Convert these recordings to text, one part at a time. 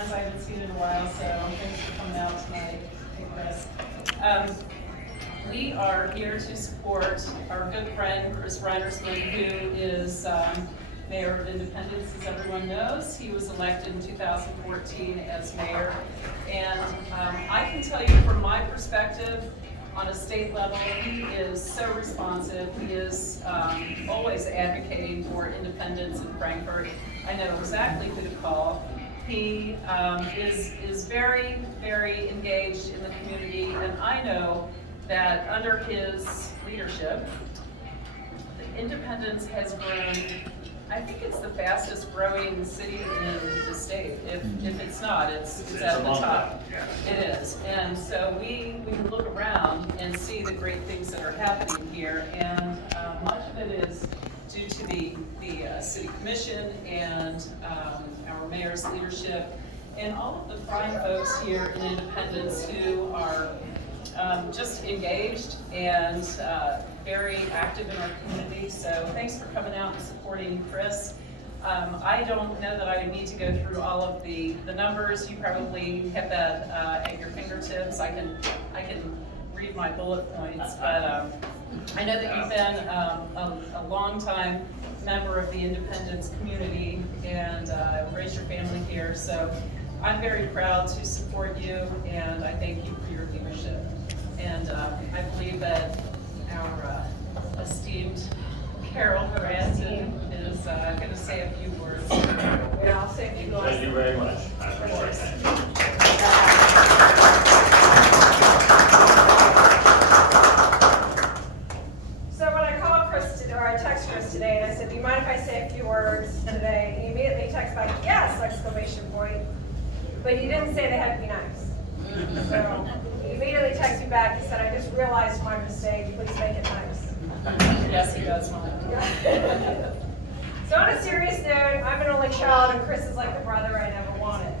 friends I haven't seen in a while, so thanks for coming out tonight. Hey, Chris. We are here to support our good friend, Chris Reinersman, who is Mayor of Independence, as everyone knows. He was elected in 2014 as mayor. And I can tell you from my perspective, on a state level, he is so responsive. He is always advocating for independence in Frankfort. I know exactly who to call. He is very, very engaged in the community, and I know that under his leadership, Independence has grown. I think it's the fastest growing city in the state. If it's not, it's at the top. It is. And so we can look around and see the great things that are happening here. And much of it is due to the city commission and our mayor's leadership and all of the fine folks here in Independence who are just engaged and very active in our community. So thanks for coming out and supporting Chris. I don't know that I need to go through all of the numbers. You probably have that at your fingertips. I can read my bullet points, but I know that you've been a long time member of the Independence community and raised your family here. So I'm very proud to support you, and I thank you for your leadership. And I believe that our esteemed Carol Horanton is going to say a few words. Yeah, I'll say a few words. Thank you very much. I appreciate that. So when I called Chris today, or I texted Chris today, and I said, "Do you mind if I say a few words today?" And he immediately texted back, "Yes!" exclamation point. But he didn't say they had to be nice. So he immediately texted me back and said, "I just realized my mistake. Please make it nice." Yes, he does mind. So on a serious note, I'm an only child, and Chris is like the brother I never wanted.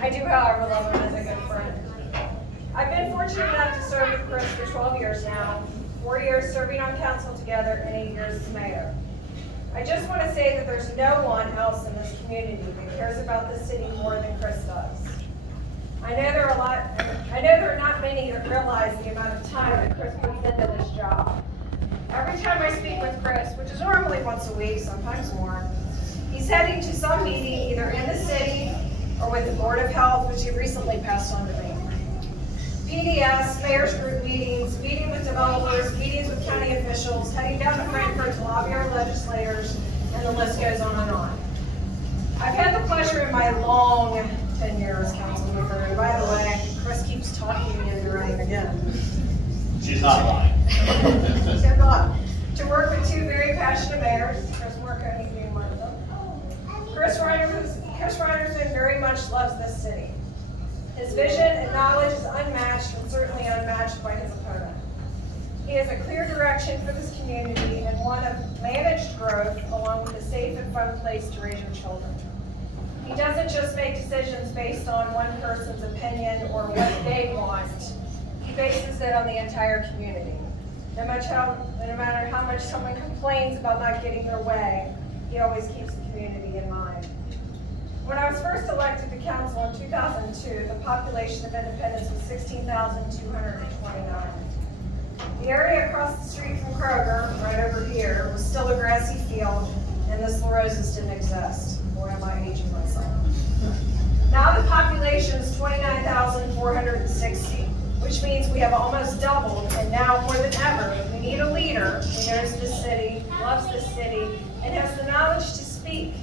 I do, however, love him as a good friend. I've been fortunate enough to serve with Chris for 12 years now, 4 years serving on council together, and 8 years as mayor. I just want to say that there's no one else in this community that cares about this city more than Chris does. I know there are not many that realize the amount of time that Chris puts into this job. Every time I speak with Chris, which is normally once a week, sometimes more, he's heading to some meeting either in the city or with the Board of Health, which he recently passed on to me. PDS, mayor's group meetings, meeting with developers, meetings with county officials, heading down to Frankfort to lobby our legislators, and the list goes on and on. I've had the pleasure in my long tenure as council member, and by the way, Chris keeps talking me into running again. She's not lying. To work with two very passionate mayors, Chris Marconi being one of them. Chris Reinersman very much loves this city. His vision and knowledge is unmatched and certainly unmatched by his opponent. He has a clear direction for this community and one of managed growth along with a safe and fun place to raise your children. He doesn't just make decisions based on one person's opinion or what they want. He bases it on the entire community. No matter how much someone complains about not getting their way, he always keeps the community in mind. When I was first elected to council in 2002, the population of Independence was 16,229. The area across the street from Kroger, right over here, was still a grassy field, and the sclerosis didn't exist. Boy, am I aging myself. Now the population is 29,460, which means we have almost doubled, and now more than ever, we need a leader who knows this city, loves this city, and has the knowledge to speak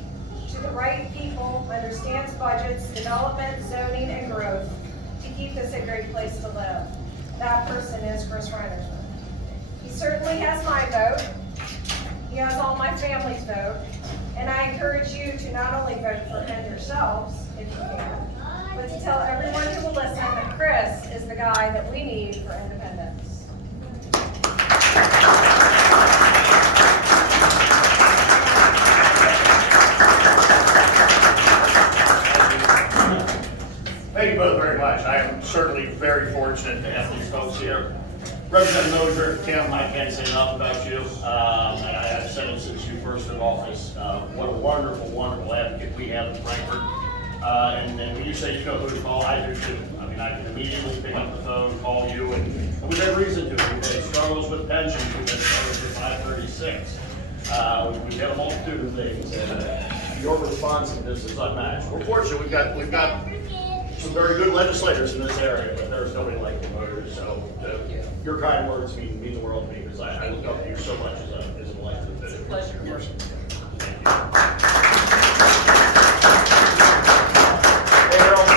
to the right people, understands budgets, development, zoning, and growth to keep this a great place to live. That person is Chris Reinersman. He certainly has my vote. He has all my family's vote. And I encourage you to not only vote for him yourselves, if you can, but to tell everyone who will listen that Chris is the guy that we need for independence. Thank you both very much. I am certainly very fortunate to have these folks here. Representative Mosier, Tim, I can't say enough about you. And I've said it since you first took office. What a wonderful, wonderful advocate we have in Frankfort. And when you say you know who to call, I do too. I mean, I can immediately pick up the phone, call you, and we have reason to. We've had struggles with pensions, we've had struggles with 536. We've had a multitude of things, and your responsiveness is unmatched. We're fortunate, we've got some very good legislators in this area, but there's nobody like the voters. So your kind words mean the world to me, because I look up to you so much as an elected official. It's a pleasure to work with you. Thank you. Hey, Harold,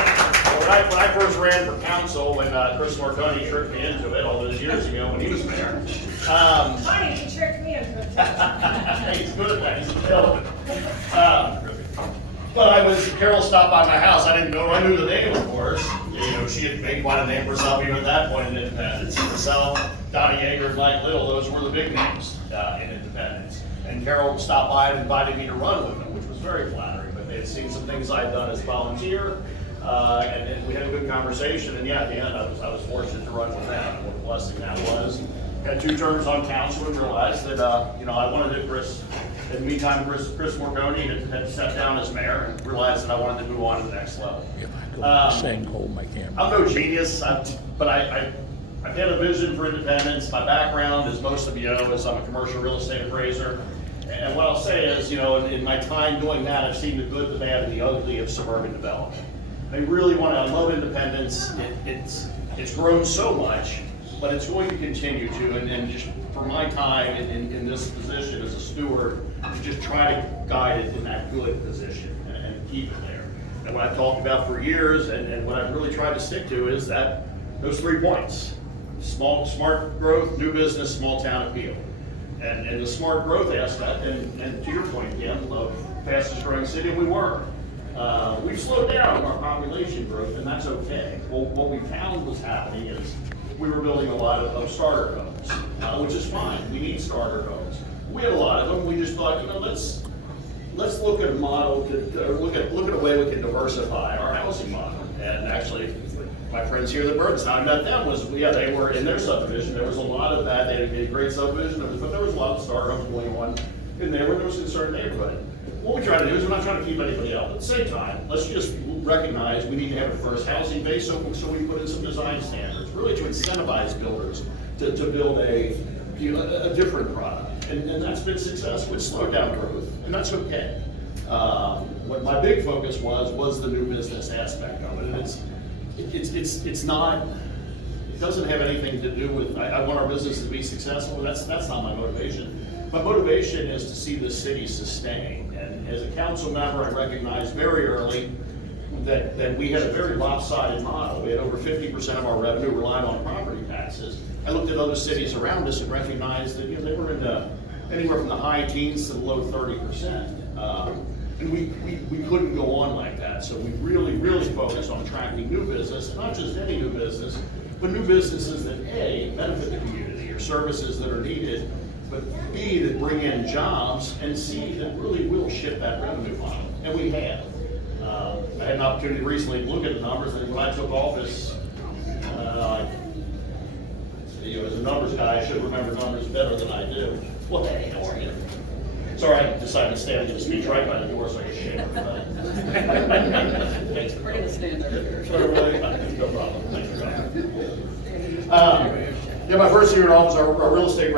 when I first ran for council, when Chris Marconi tricked me into it all those years ago when he was mayor. Funny, he tricked me into it. He's good at that, he's a killer. But Carol stopped by my house, I knew the name, of course. You know, she had made quite a name for herself even at that point in Independence. Herself, Donnie Yeager, and Mike Little, those were the big names in Independence. And Carol stopped by and invited me to run with them, which was very flattering. But they had seen some things I'd done as volunteer, and we had a good conversation. And yeah, at the end, I was fortunate to run with them. What a blessing that was. Had 2 terms on council and realized that I wanted to, Chris. In the meantime, Chris Marconi had stepped down as mayor and realized that I wanted to move on to the next level. If I go saying hold my camera. I'm no genius, but I've had a vision for independence. My background, as most of you know, is I'm a commercial real estate appraiser. And what I'll say is, in my time doing that, I've seen the good, the bad, and the ugly of suburban development. I love independence. It's grown so much, but it's going to continue to, and just for my time in this position as a steward, to just try to guide it in that good position and keep it there. And what I've talked about for years, and what I've really tried to stick to, is that those 3 points: smart growth, new business, small town appeal. And the smart growth aspect, and to your point, Kim, of fastest growing city, we were. We've slowed down our population growth, and that's okay. Well, what we found was happening is we were building a lot of starter homes, which is fine. We need starter homes. We had a lot of them. We just thought, let's look at a model, look at a way we can diversify our housing model. And actually, my friends here, the Burtons, how I met them was, they were in their subdivision. There was a lot of that. They had a great subdivision, but there was a lot of starter homes going on in there where there was a concerned neighborhood. What we try to do is we're not trying to keep anybody out. At the same time, let's just recognize we need to have a first housing base, so we put in some design standards, really to incentivize builders to build a different product. And that's been successful. It's slowed down growth, and that's okay. What my big focus was the new business aspect of it. And it's not, it doesn't have anything to do with, I want our business to be successful. That's not my motivation. My motivation is to see this city sustain. And as a council member, I recognized very early that we had a very lopsided model. We had over 50% of our revenue relied on property taxes. I looked at other cities around us and recognized that they were in anywhere from the high teens to the low 30%. And we couldn't go on like that. So we really focused on attracting new business, and not just any new business, but new businesses that A, benefit the community, or services that are needed, but B, that bring in jobs, and C, that really will shift that revenue model. And we have. I had an opportunity recently to look at the numbers, and when I took office, as a numbers guy, I should remember numbers better than I do. Well, hey, how are you? Sorry, I decided to stand in the speech right by the door so I could shake everybody. Thanks. We're gonna stand over here. Sure, really? No problem. Thanks for coming. My first year in office, our real estate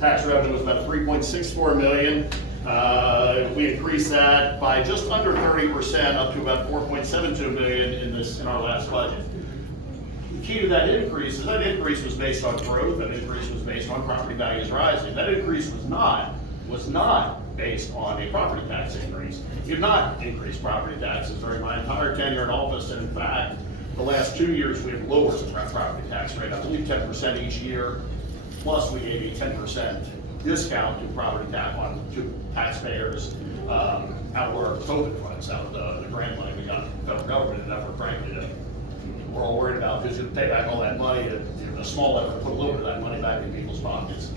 tax revenue was about $3.64 million. We increased that by just under 30%, up to about $4.72 million in our last budget. The key to that increase was based on growth. That increase was based on property values rising. That increase was not based on a property tax increase. We did not increase property taxes during my entire tenure in office, and in fact, the last 2 years we have lowered the property tax rate. I believe 10% each year, plus we gave a 10% discount to to taxpayers out of our COVID funds, out of the grant money we got from the federal government, in an effort, frankly, we're all worried about who's going to pay back all that money, a small effort to put a little bit of that money back in people's pockets.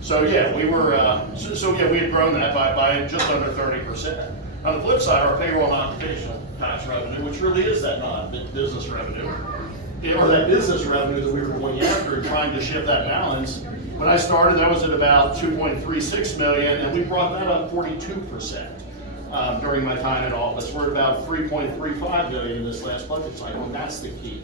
So yeah, we were, we had grown that by just under 30%. On the flip side, our payroll and occupational tax revenue, which really is that non-business revenue, or that business revenue that we were going after and trying to shift that balance. When I started, that was at about $2.36 million, and we brought that up 42%. during my time in office. We're at about 3.35 million in this last budget cycle, and that's the key.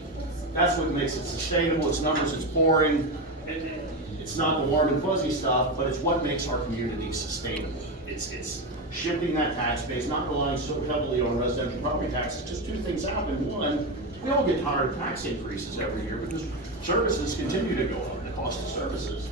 That's what makes it sustainable. It's numbers, it's boring. It's not the warm and fuzzy stuff, but it's what makes our community sustainable. It's shifting that tax base, not relying so heavily on residential property taxes. Just two things happen. One, we all get tired of tax increases every year because services continue to go up, the cost of services.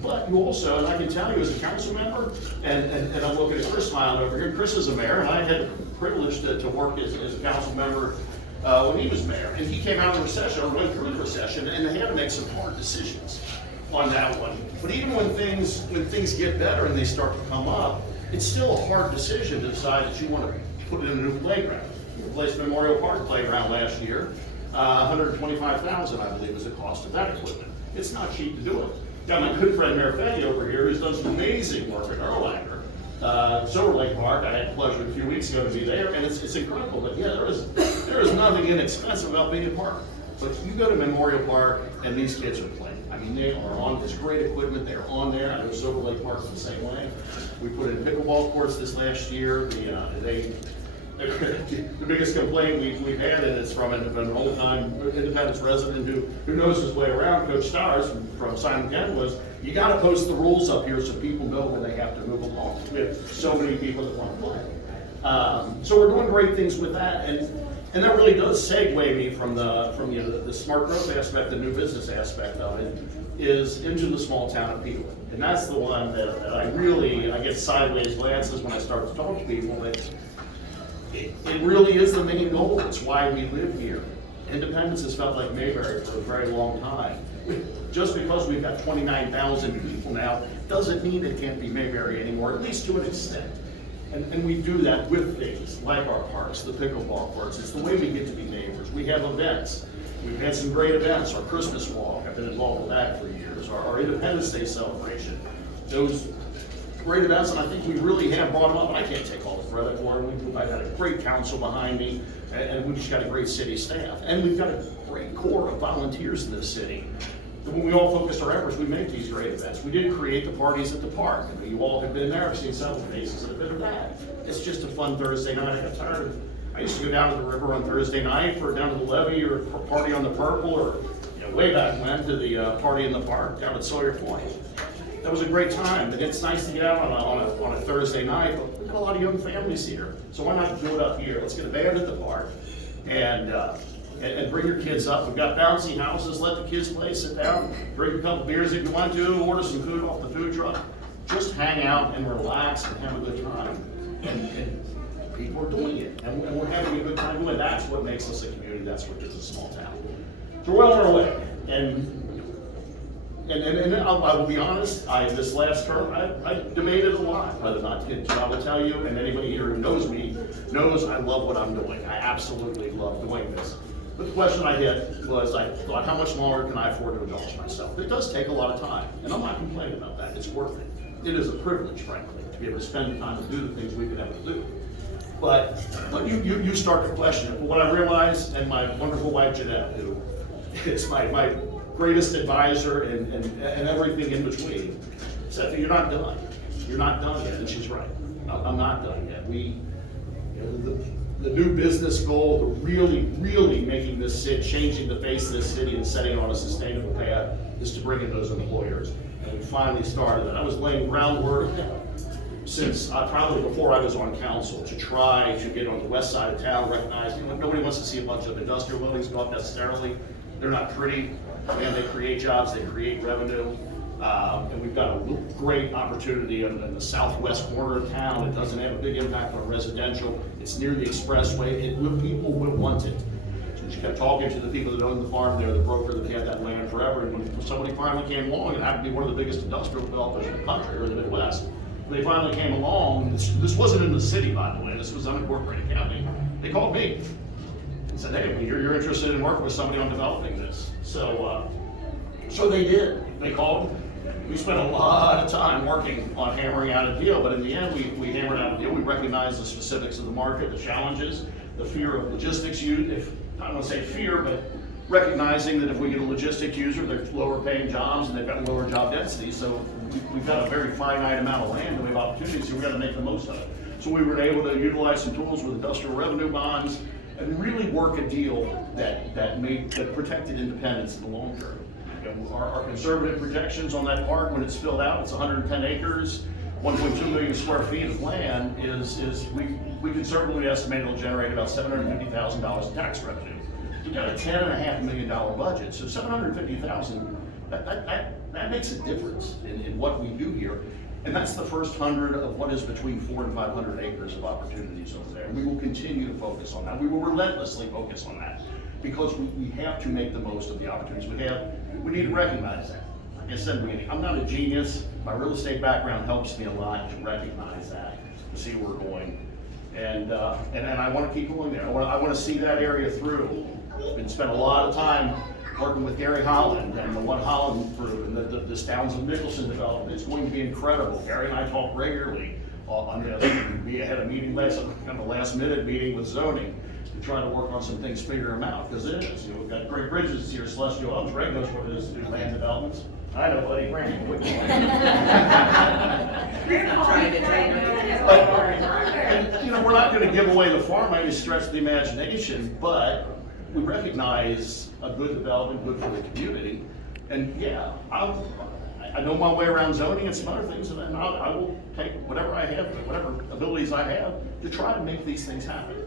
But you also, and I can tell you as a council member, and I'm looking at Chris smiling over here. Chris is a mayor, and I had the privilege to work as a council member when he was mayor. And he came out of the recession, or went through the recession, and they had to make some hard decisions on that one. But even when things get better and they start to come up, it's still a hard decision to decide that you want to put it in a new playground. We replaced Memorial Park playground last year. $125,000, I believe, was the cost of that equipment. It's not cheap to do it. Got my good friend Mayor Fetty over here, who's done some amazing work at Erlanger. Silver Lake Park, I had the pleasure a few weeks ago to be there, and it's incredible. But yeah, there is nothing inexpensive about being a park. But you go to Memorial Park, and these kids are playing. I mean, they are on this great equipment. They're on there. I know Silver Lake Park's the same way. We put in pickleball courts this last year. The biggest complaint we've had, and it's from an old-time Independence resident who knows his way around, Coach Stars from Simon Kent, was you got to post the rules up here so people know when they have to move along. We have so many people that want to play. So we're doing great things with that, and that really does segue me from the smart growth aspect, the new business aspect of it, is into the small town appeal. And that's the one that I get sideways glances when I start to talk to people. It really is the main goal. It's why we live here. Independence has felt like Mayberry for a very long time. Just because we've got 29,000 people now doesn't mean it can't be Mayberry anymore, at least to an extent. And we do that with things like our parks, the pickleball courts. It's the way we get to be neighbors. We have events. We've had some great events. Our Christmas walk, I've been involved with that for years. Our Independence Day celebration. Those great events, and I think we really have brought them up. I can't take all the credit for it. I've got a great council behind me, and we just got a great city staff. And we've got a great core of volunteers in this city. When we all focused our efforts, we make these great events. We did create the parties at the park. I mean, you all have been there. I've seen several faces that have been of that. It's just a fun Thursday night. I got tired. I used to go down to the river on Thursday night, or down to the levee, or party on the Purple, or way back when to the party in the park down at Sawyer Point. That was a great time, and it's nice to get out on a Thursday night, but we've got a lot of young families here, so why not do it up here? Let's get a band at the park, and bring your kids up. We've got bouncy houses, let the kids play, sit down, drink a couple beers if you want to, order some food off the food truck. Just hang out and relax and have a good time, and people are doing it, and we're having a good time doing it. That's what makes us a community, that's what gives us a small town. So we're well on our way, and I will be honest, this last term, I debated a lot whether or not to get a job. I will tell you, and anybody here who knows me knows I love what I'm doing. I absolutely love doing this. But the question I had was, I thought, how much longer can I afford to indulge myself? It does take a lot of time, and I'm not complaining about that. It's worth it. It is a privilege, frankly, to be able to spend the time to do the things we've been able to do. But you start to question it. But what I realized, and my wonderful wife Jeanette, who is my greatest advisor and everything in between, said, you're not done. You're not done yet. And she's right. I'm not done yet. The new business goal, the really making this city, changing the face of this city and setting it on a sustainable path, is to bring in those employers. And we finally started that. I was laying groundwork since probably before I was on council to try to get on the west side of town, recognizing nobody wants to see a bunch of industrial buildings go up necessarily. They're not pretty, and they create jobs, they create revenue. And we've got a great opportunity in the southwest corner of town. It doesn't have a big impact on residential. It's near the expressway. People will want it. So she kept talking to the people that own the farm there, the broker that had that land forever. And when somebody finally came along, it happened to be one of the biggest industrial developers in the country, or in the Midwest. When they finally came along, this wasn't in the city, by the way. This was unincorporated county. They called me and said, hey, you're interested in working with somebody on developing this. So they did. They called. We spent a lot of time working on hammering out a deal, but in the end, we hammered out a deal. We recognized the specifics of the market, the challenges, the fear of logistics use. I don't want to say fear, but recognizing that if we get a logistic user, they're lower paying jobs and they've got lower job density. So we've got a very finite amount of land and we have opportunities, so we've got to make the most of it. So we were able to utilize some tools with industrial revenue bonds and really work a deal that protected independence in the long term. You know, our conservative projections on that park, when it's filled out, it's 110 acres, 1.2 million square feet of land we conservatively estimate it'll generate about $750,000 in tax revenue. We've got a $10.5 million budget, so $750,000, that makes a difference in what we do here. And that's the first 100 of what is between 400 and 500 acres of opportunities over there. We will continue to focus on that. We will relentlessly focus on that because we have to make the most of the opportunities we have. We need to recognize that. Like I said in the beginning, I'm not a genius. My real estate background helps me a lot to recognize that, to see where we're going. And I want to keep going there. I want to see that area through. Been spent a lot of time working with Gary Holland and the One Holland crew and this Downs and Nicholson development. It's going to be incredible. Gary and I talk regularly on this. We had a meeting kind of a last minute meeting with zoning to try to work on some things, figure them out, because it is. You know, we've got Greg Bridges here, Celestial Homes. Greg knows what it is to do land developments. I know, buddy. But, you know, we're not going to give away the farm by any stretch of the imagination, but we recognize a good development, good for the community. And yeah, I know my way around zoning and some other things, and I will take whatever I have, whatever abilities I have to try to make these things happen.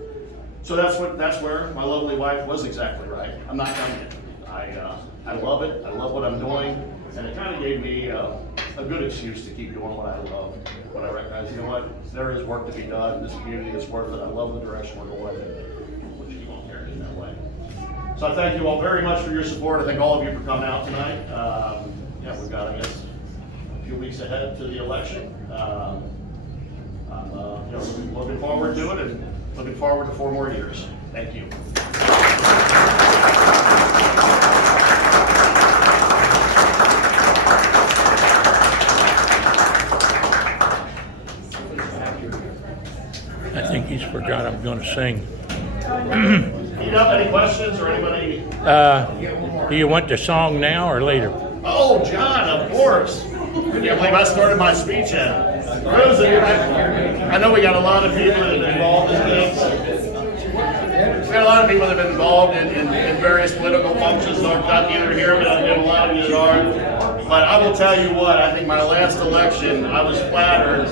So that's where my lovely wife was exactly right. I'm not done yet. I love it. I love what I'm doing. And it kind of gave me a good excuse to keep doing what I love. When I recognize, you know what, there is work to be done. This community is worth it. I love the direction we're going in. We'll keep on carrying it that way. So I thank you all very much for your support. I thank all of you for coming out tonight. Yeah, we've got, I guess, a few weeks ahead to the election. I'm you know, looking forward to it and looking forward to 4 more years. Thank you. I think he's forgot I'm going to sing. You have any questions or anybody? Do you want the song now or later? Oh, John, of course. I can't believe I started my speech yet. For those of you, I know we got a lot of people that have been involved in this. We got a lot of people that have been involved in various political functions in North Kentucky that are here, but I know a lot of you that aren't. But I will tell you what, I think my last election, I was flattered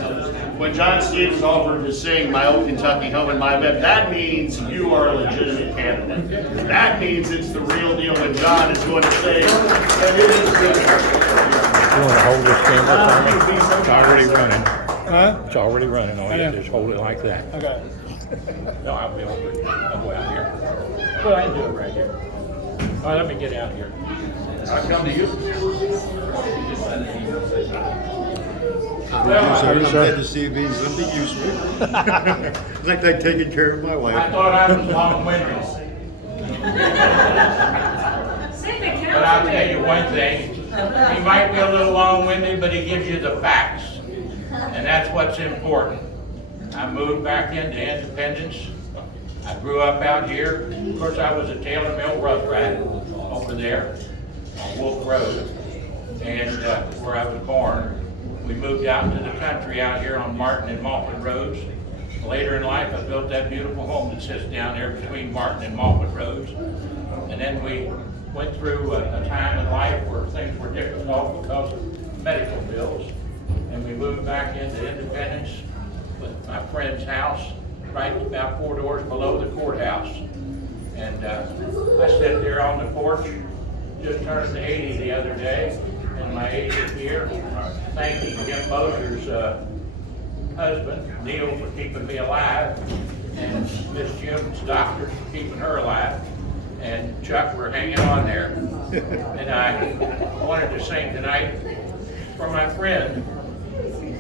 when John Stevens offered to sing My Old Kentucky Home and My Bed. That means you are a legitimate candidate. That means it's the real deal when John is going to sing. And it is good. You want to hold this camera for me? It's already running. Huh? It's already running. All you have to do is hold it like that. Okay. No, I'll be over it. I'll go out here. Well, I can do it right here. All right, let me get out here. I'll come to you. I'm glad to see you being something useful. It's like they're taking care of my I wife. thought I was long-winded. But I'll tell you one thing. He might be a little long-winded, but he gives you the facts. And that's what's important. I moved back into Independence. I grew up out here. Of course, I was a Taylor Mill rough rat over there on Wolf Road, and where I was born. We moved out into the country out here on Martin and Malton Roads. Later in life, I built that beautiful home that sits down there between Martin and Malton Roads. And then we went through a time in life where things were difficult because of medical bills. And we moved back into Independence with my friend's house, right about 4 doors below the courthouse. And I sat there on the porch, just turned 80 the other day, in my 80th year, thanking Jim Moser's husband, Neil, for keeping me alive, and Miss Jim's doctor for keeping her alive, and Chuck were hanging on there. And I wanted to sing tonight for my friend.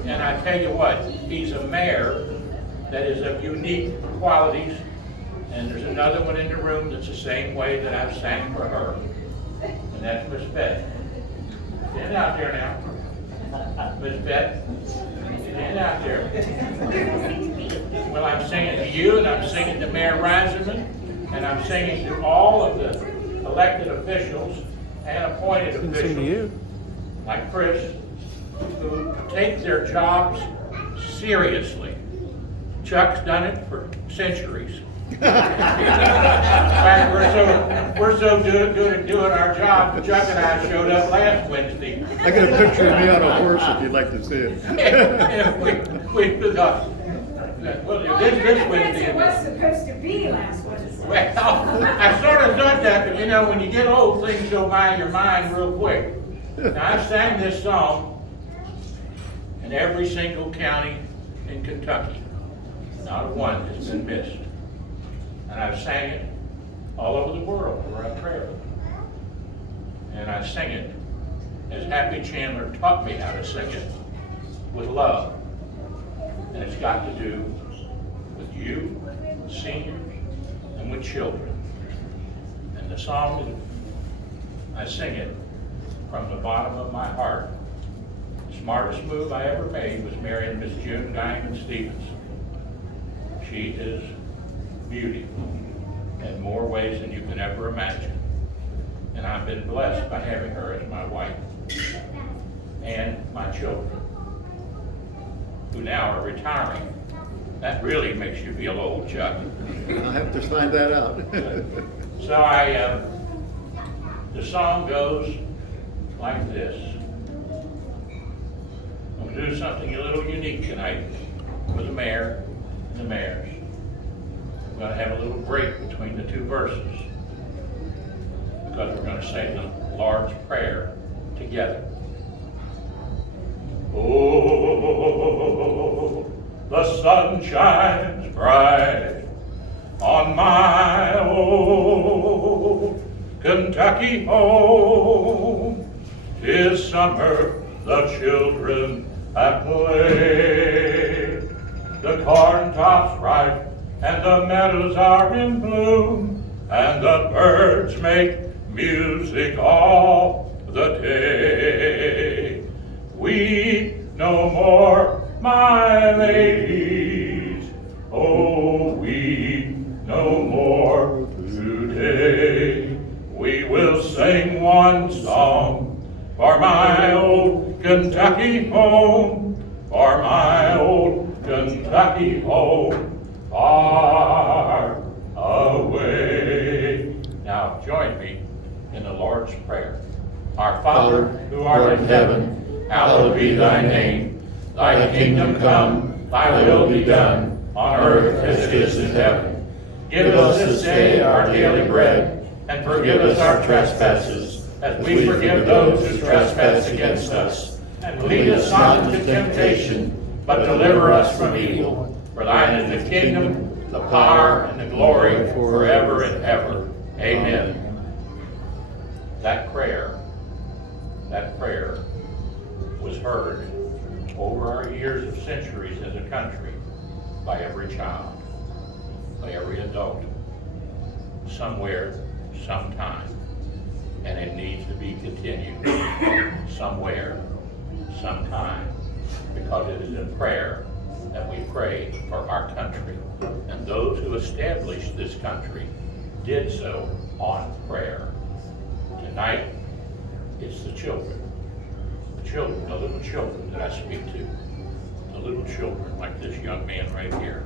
And I tell you what, he's a mayor that is of unique qualities, and there's another one in the room that's the same way that I've sang for her, and that's Miss Beth. Stand out there now. Miss Beth, stand out there. Well, I'm singing to you, and I'm singing to Mayor Reinersman, and I'm singing to all of the elected officials and appointed officials, like Chris, who take their jobs seriously. Chuck's done it for centuries. In fact, we're so good at doing our job, Chuck and I showed up last Wednesday. I got a picture of me on a horse if you'd like to see it. we got, well, this Wednesday. It was supposed to be last Wednesday. Well, I sort of thought that, but you know, when you get old, things go by your mind real quick. Now, I sang this song in every single county in Kentucky. Not one has been missed. And I've sang it all over the world where I travel. And I sing it as Happy Chandler taught me how to sing it, with love. And it's got to do with you, with seniors, and with children. And the song, I sing it from the bottom of my heart. The smartest move I ever made was marrying Miss June Diamond Stephenson. She is beauty in more ways than you can ever imagine. And I've been blessed by having her as my wife and my children, who now are retiring. That really makes you feel old, Chuck. I'll have to find that out. So the song goes like this. I'm going to do something a little unique tonight for the mayor and the mayors. We're going to have a little break between the two verses because we're going to say the Lord's Prayer together. Oh, the sun shines bright on my old Kentucky home. 'Tis summer, the children at play. The corn tops ripe and the meadows are in bloom, and the birds make music all the day. Weep no more, my ladies, oh, weep no more today. We will sing one song for my old Kentucky home, for my old Kentucky home, far away. Now join me in the Lord's Prayer. Our Father, who art in heaven, hallowed be thy name. Thy kingdom come, thy will be done, on earth as it is in heaven. Give us this day our daily bread, and forgive us our trespasses, as we forgive those who trespass against us. And lead us not into temptation, but deliver us from evil. For thine is the kingdom, the power, and the glory forever and ever. Amen. That prayer was heard over our years of centuries as a country by every child, by every adult, somewhere, sometime. And it needs to be continued somewhere, sometime, because it is in prayer that we pray for our country. And those who established this country did so on prayer. Tonight, it's the children, the little children that I speak to, the little children like this young man right here.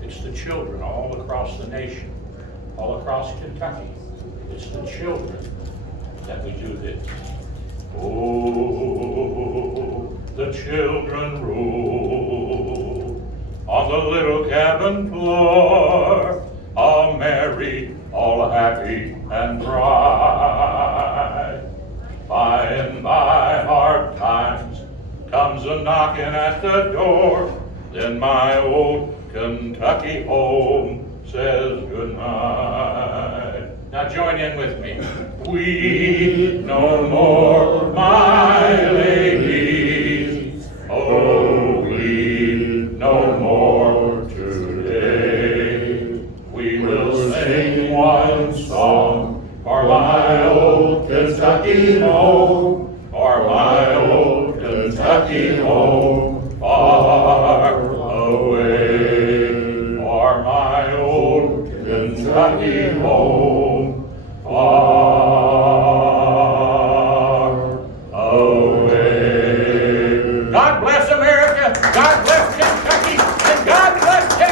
It's the children all across the nation, all across Kentucky. It's the children that we do this. Oh, the children rule on the little cabin floor, all merry, all happy and bright. By and by hard times comes a knocking at the door, then my old Kentucky home says goodnight. Now join in with me. Weep no more, my ladies, oh, weep no more today. We will sing one song for my old Kentucky home, for my old Kentucky home, far away. For my old Kentucky home, far away. God bless America, God bless Kentucky, and God bless Kentucky.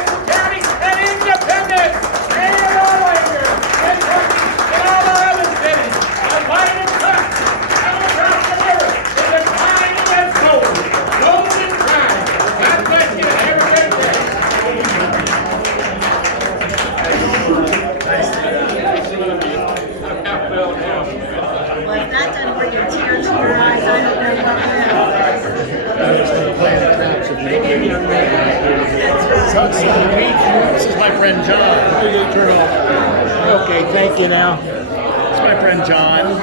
Thank you now. It's my friend John.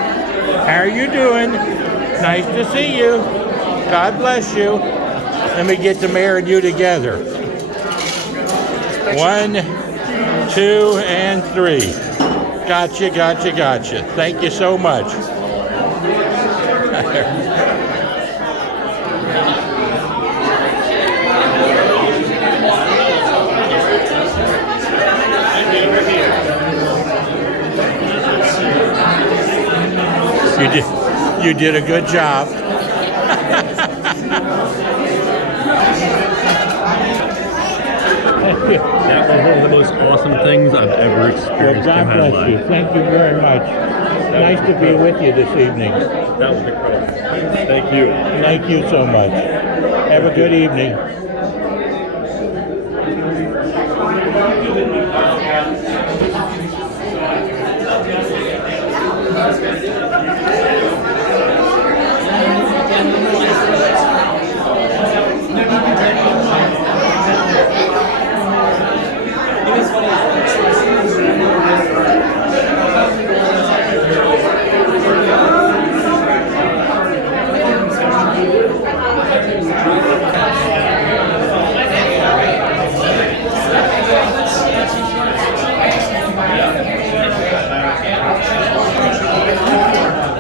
How are you doing? Nice to see you. God bless you. Let me get the mayor and you together. 1, 2, and 3. Gotcha, gotcha, gotcha. Thank you so much. You did a good job. That was one of the most awesome things I've ever experienced Well, in God my bless you. life. Thank you very much. Nice to be with you this evening. That was incredible. Thank you. Thank you so much. Have a good evening.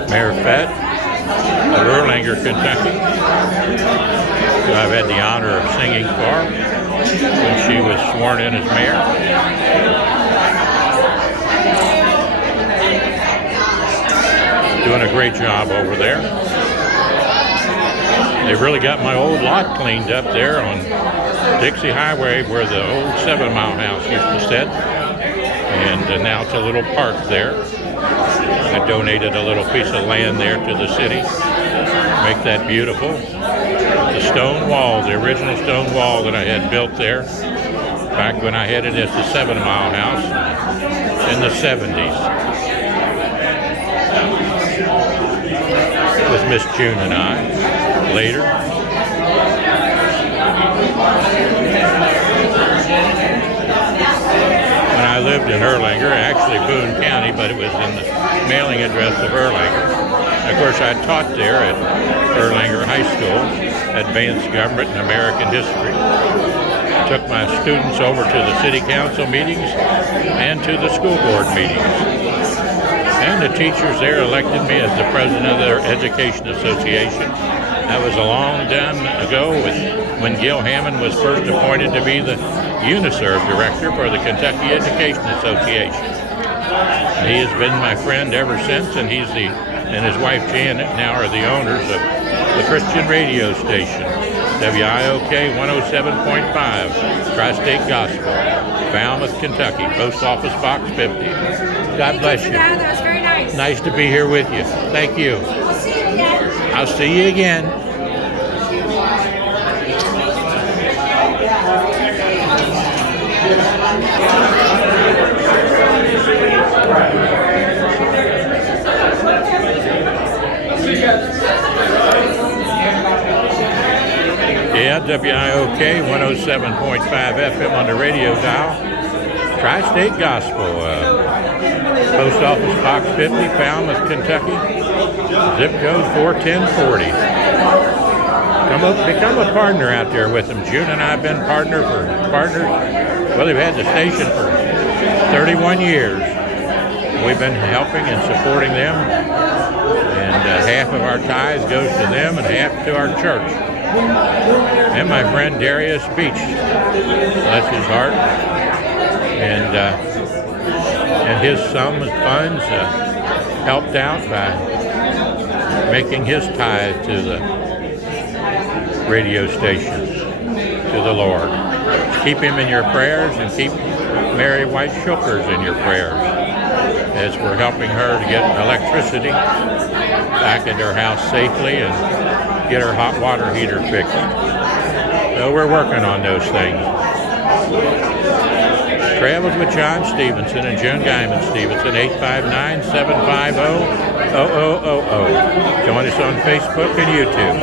Mayor Fett of Erlanger, Kentucky, who I've had the honor of singing for when she was sworn in as mayor. Doing a great job over there. They've really got my old lot cleaned up there on Dixie Highway where the old 7 Mile house used to sit. And now it's a little park there. I donated a little piece of land there to the city. Make that beautiful. The stone wall, the original stone wall that I had built there back when I had it as the 7 Mile house in the 70s. With Miss June and I later. When I lived in Erlanger, actually Boone County, but it was in the mailing address of Erlanger. Of course, I taught there at Erlanger High School, Advanced Government and American History. Took my students over to the city council meetings and to the school board meetings. And the teachers there elected me as the president of their education association. That was a long time ago when Gil Hammond was first appointed to be the UNISERV director for the Kentucky Education Association. He has been my friend ever since, and he and his wife Janet now are the owners of the Christian radio station, WIOK 107.5, Tri-State Gospel, Falmouth, Kentucky, Post Office Box 50. God bless you. That was very nice. Nice to be here with you. Thank you. We'll see you again. I'll see you again. Yeah, WIOK 107.5 FM on the radio dial. Tri-State Gospel. Post Office Box 50, Falmouth, Kentucky. Zip code 41040. Become a partner out there with them. June and I have been partners. Well, they've had the station for 31 years. We've been helping and supporting them. And half of our tithes goes to them and half to our church. And my friend Darius Beach, bless his heart, and his sum of funds helped out by making his tithe to the radio stations, to the Lord. Keep him in your prayers and keep Mary White Shulkers in your prayers as we're helping her to get electricity back into her house safely and get her hot water heater fixed. So we're working on those things. Travels with John Stephenson and June Guyman Stephenson, 859-750-0000. Join us on Facebook and YouTube.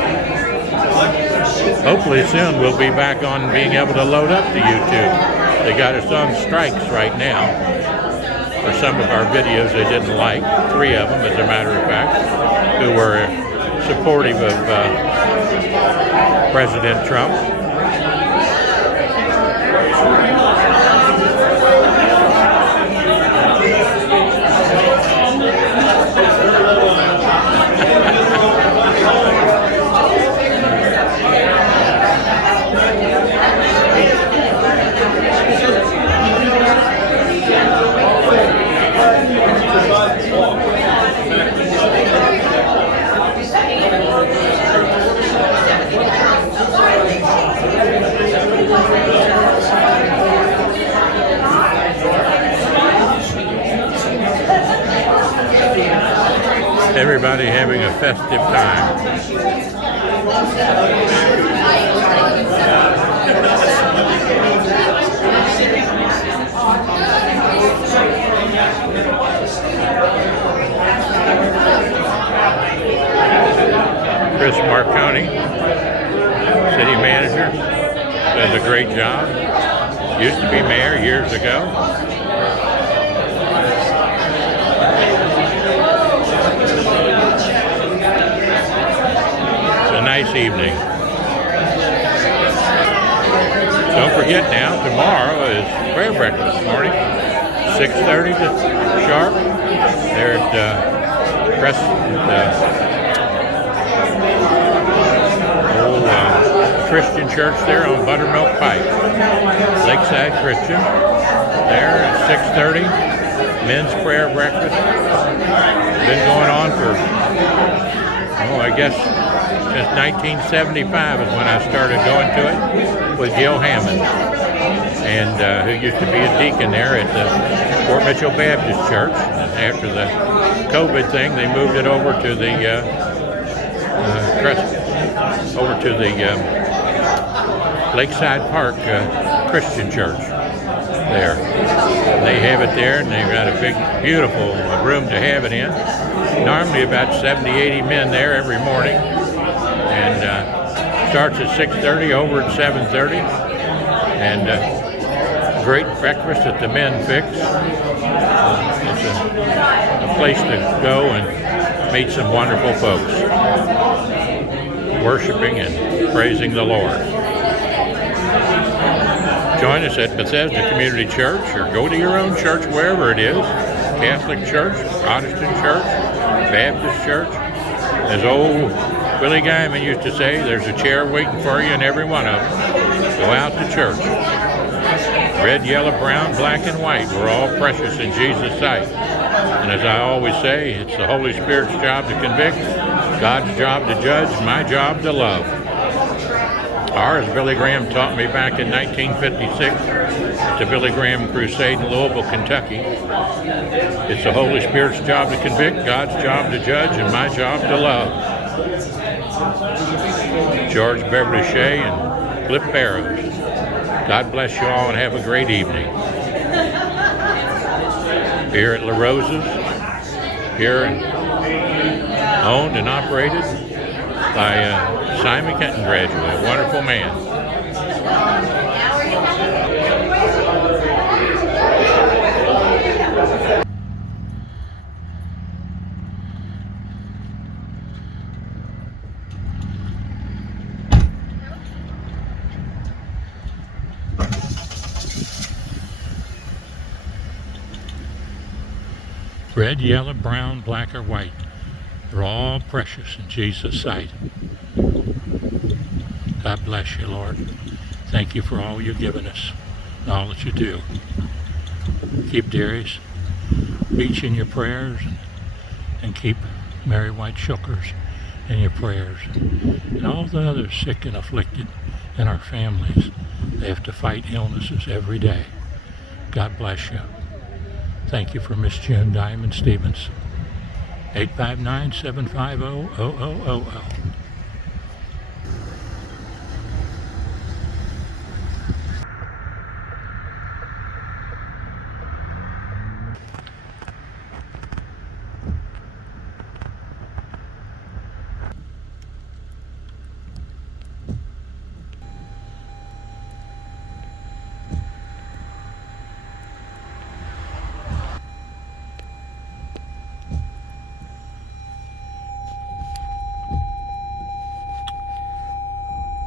Hopefully soon we'll be back on being able to load up to YouTube. They got us on strikes right now. for some of our videos they didn't like, 3 of them as a matter of fact, who were supportive of President Trump. Everybody having a festive time. Chris Marconi, city manager, does a great job. Used to be mayor years ago. A nice evening. Don't forget now, tomorrow is prayer breakfast this morning, 6:30 to sharp. They're at Christian Church there on Buttermilk Pike. Lakeside Christian. There at 6:30. Men's prayer breakfast. Been going on for, I guess since 1975 is when I started going to it with Gil Hammond, and who used to be a deacon there at the Fort Mitchell Baptist Church. After the COVID thing, they moved it over to the Lakeside Park Christian Church there. They have it there, and they've got a big, beautiful room to have it in. Normally about 70, 80 men there every morning. And starts at 6:30, over at 7:30. And great breakfast that the men fix. It's a place to go and meet some wonderful folks, worshiping and praising the Lord. Join us at Bethesda Community Church, or go to your own church, wherever it is. Catholic Church, Protestant Church, Baptist Church. As old Willie Guyman used to say, there's a chair waiting for you in every one of them. Go out to church. Red, yellow, brown, black, and white. We're all precious in Jesus' sight. And as I always say, it's the Holy Spirit's job to convict, God's job to judge, my job to love. Or, as Billy Graham taught me back in 1956 at the Billy Graham Crusade in Louisville, Kentucky, it's the Holy Spirit's job to convict, God's job to judge, and my job to love. George Beverly Shea and Flip Barrows. God bless you all and have a great evening. Here at La Rosa's, here owned and operated by Simon Kenton graduate, a wonderful man. Red, yellow, brown, black, or white. They're all precious in Jesus' sight. God bless you, Lord. Thank you for all you've given us and all that you do. Keep Darius Beach in your prayers, and keep Mary White Shookers in your prayers. And all the others sick and afflicted in our families. They have to fight illnesses every day. God bless you. Thank you for Miss June Diamond Stephenson. 859-750-0000.